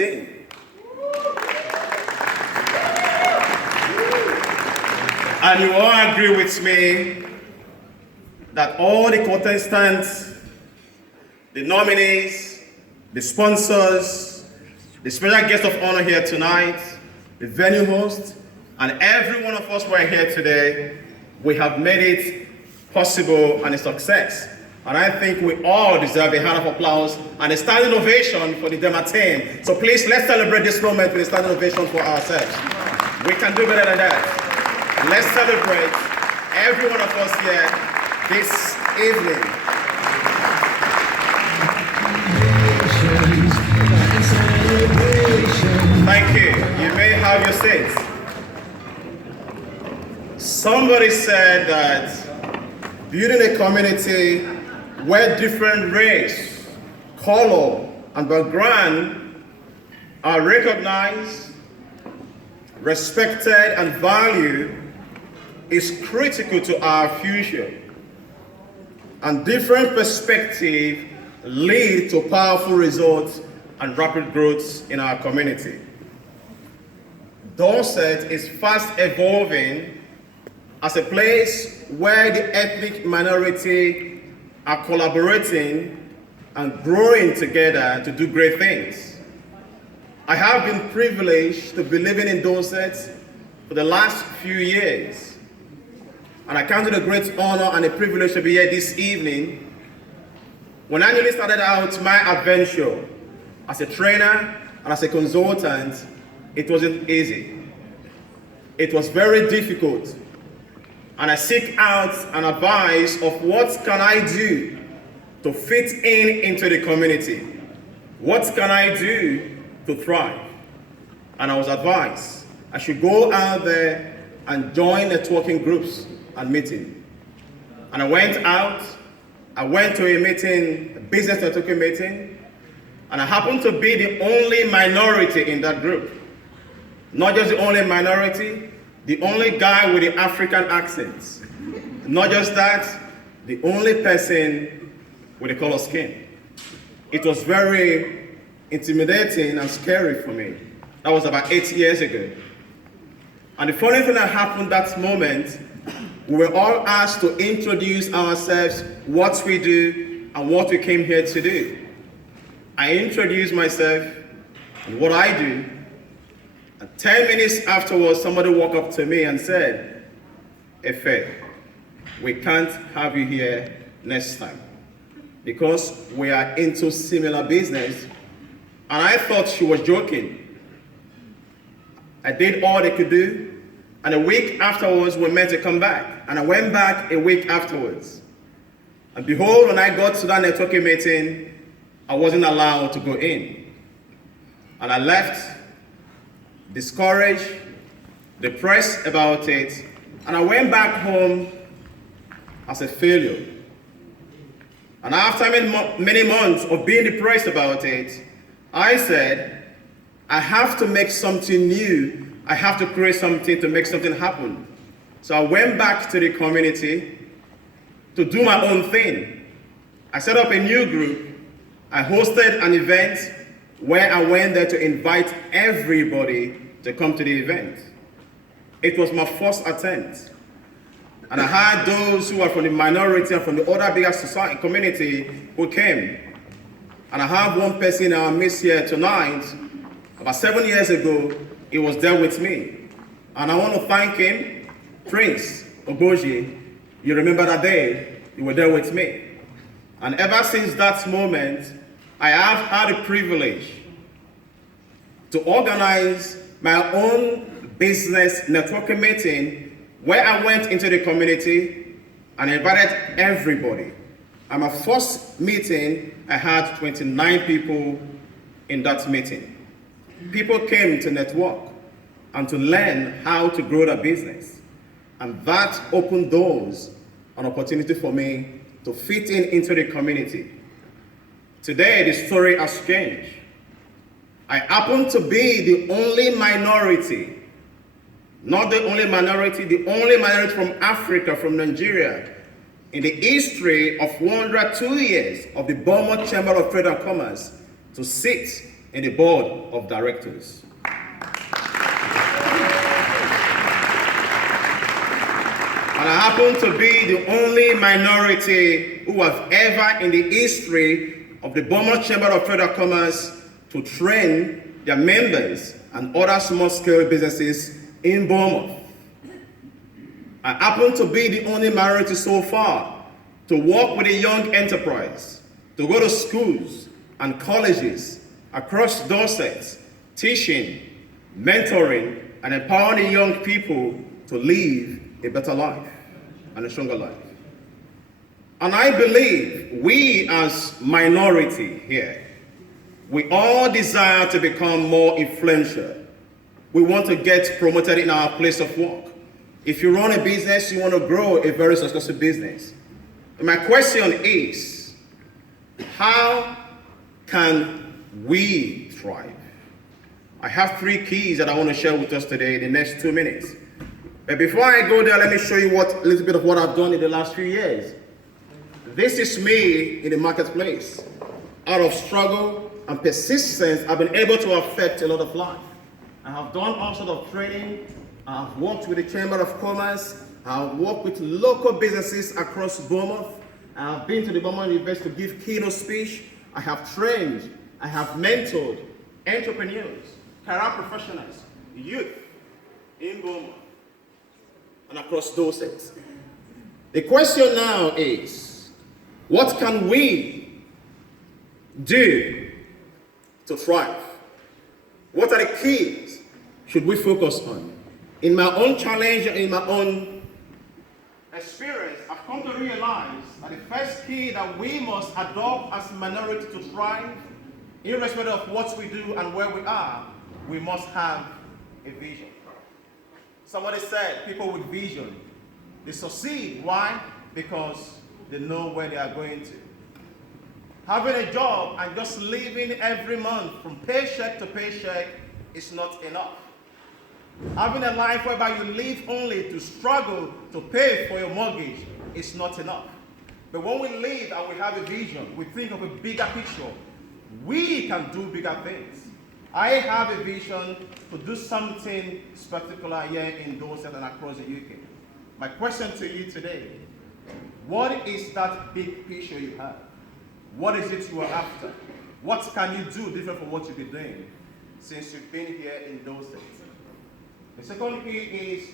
And you all agree with me that all the contestants, the nominees, the sponsors, the special guest of honor here tonight, the venue host, and every one of us who are here today, we have made it possible and a success. And I think we all deserve a hand of applause and a standing ovation for the Dema team. So please, let's celebrate this moment with a standing ovation for ourselves. We can do better than that. Let's celebrate every one of us here this evening. Thank you. You may have your seats. Somebody said that building a community where different race, color, and background are recognized, respected, and valued is critical to our future. And different perspectives lead to powerful results and rapid growth in our community. Dorset is fast evolving as a place where the ethnic minority are collaborating and growing together to do great things. I have been privileged to be living in Dorset for the last few years, and I count it a great honor and a privilege to be here this evening. When I newly started out my adventure as a trainer and as a consultant, it wasn't easy. It was very difficult. And I seek out an advice of what can I do to fit into the community? What can I do to thrive? And I was advised I should go out there and join networking groups and meetings. And I went out, I went to a meeting, a business networking meeting, and I happened to be the only minority in that group. Not just the only minority, the only guy with the African accents. Not just that, the only person with a color skin. It was very intimidating and scary for me. That was about 8 years ago. And the funny thing that happened that moment, we were all asked to introduce ourselves, what we do, and what we came here to do. I introduced myself and what I do. And 10 minutes afterwards, somebody walked up to me and said, "Efe, we can't have you here next time because we are into similar business." And I thought she was joking. I did all they could do, and a week afterwards, we were meant to come back. And I went back a week afterwards. And behold, when I got to that networking meeting, I wasn't allowed to go in. And I left discouraged, depressed about it, and I went back home as a failure. And after many months of being depressed about it, I said, I have to make something new. I have to create something to make something happen. So I went back to the community to do my own thing. I set up a new group. I hosted an event where I went there to invite everybody to come to the event. It was my first attempt. And I had those who are from the minority and from the other bigger society community who came. And I have one person in our midst here tonight. About 7 years ago, he was there with me. And I want to thank him, Prince Oboji. You remember that day, you were there with me. And ever since that moment, I have had the privilege to organize my own business networking meeting where I went into the community and invited everybody. At my first meeting, I had 29 people in that meeting. People came to network and to learn how to grow their business. And that opened doors, an opportunity for me to fit into the community. Today, the story has changed. I happen to be the only minority, not the only minority, the only minority from Africa, from Nigeria, in the history of 102 years of the Dema Chamber of Trade and Commerce to sit in the board of directors. And I happen to be the only minority who have ever in the history of the Dema Chamber of Federal Commerce to train their members and other small-scale businesses in Bournemouth. I happen to be the only minority so far to work with a young enterprise, to go to schools and colleges across Dorset, teaching, mentoring, and empowering the young people to live a better life and a stronger life. And I believe we as minority here, we all desire to become more influential. We want to get promoted in our place of work. If you run a business, you want to grow a very successful business. And my question is, how can we thrive? I have 3 keys that I want to share with us today in the next 2 minutes. But before I go there, let me show you a little bit of what I've done in the last few years. This is me in the marketplace. Out of struggle and persistence, I've been able to affect a lot of life. I have done all sorts of training. I've worked with the Chamber of Commerce. I've worked with local businesses across Bournemouth. I've been to the Bournemouth University to give keynote speech. I have trained. I have mentored entrepreneurs, career professionals, youth in Bournemouth and across Dorset. The question now is, what can we do to thrive? What are the keys should we focus on? In my own challenge, in my own experience, I've come to realize that the first key that we must adopt as a minority to thrive, irrespective of what we do and where we are, we must have a vision. Somebody said people with vision, they succeed. Why? Because they know where they are going to. Having a job and just living every month from paycheck to paycheck is not enough. Having a life whereby you live only to struggle to pay for your mortgage is not enough. But when we live and we have a vision, we think of a bigger picture, we can do bigger things. I have a vision to do something spectacular here in Dorset and across the UK. My question to you today, what is that big picture you have? What is it you are after? What can you do different from what you've been doing since you've been here in Dorset? The second key is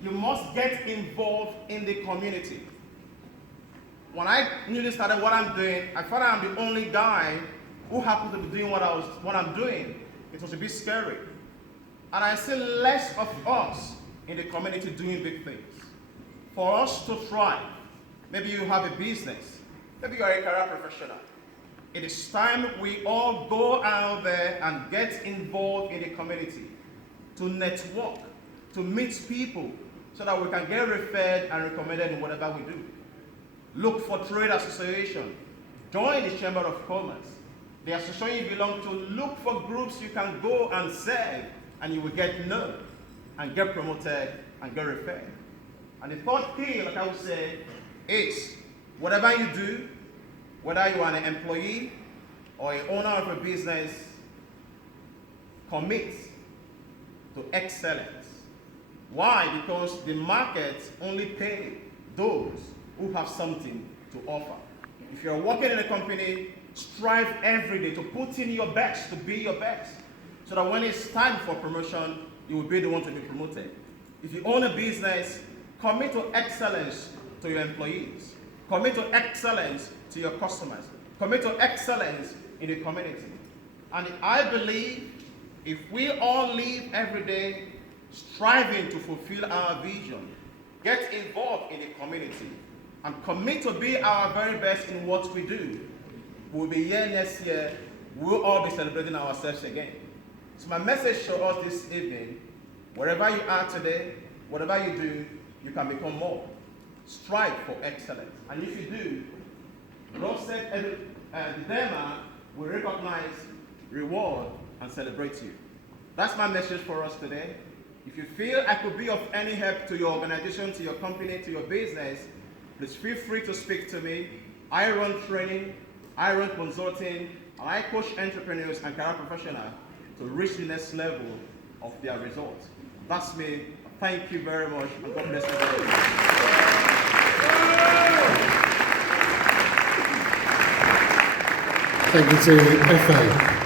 you must get involved in the community. When I newly started what I'm doing, I thought I'm the only guy who happened to be doing what I'm doing. It was a bit scary. And I see less of us in the community doing big things. For us to thrive, maybe you have a business, maybe you are a career professional. It is time we all go out there and get involved in the community, to network, to meet people, so that we can get referred and recommended in whatever we do. Look for trade association. Join the Chamber of Commerce. The association you belong to, look for groups you can go and serve, and you will get known and get promoted and get referred. And the third key, like I would say, is whatever you do, whether you are an employee or an owner of a business, commit to excellence. Why? Because the market only pays those who have something to offer. If you're working in a company, strive every day to put in your best, to be your best, so that when it's time for promotion, you will be the one to be promoted. If you own a business, commit to excellence to your employees. Commit to excellence to your customers. Commit to excellence in the community. And I believe if we all live every day striving to fulfill our vision, get involved in the community, and commit to be our very best in what we do, we'll be here next year, we'll all be celebrating ourselves again. So my message to us this evening, wherever you are today, whatever you do, you can become more. Strive for excellence. And if you do, God said, Dema will recognize, reward, and celebrate you. That's my message for us today. If you feel I could be of any help to your organization, to your company, to your business, please feel free to speak to me. I run training, I run consulting, And I coach entrepreneurs and career professionals to reach the next level of their results. That's me. Thank you very much, and God bless you very much. Thank you to FA.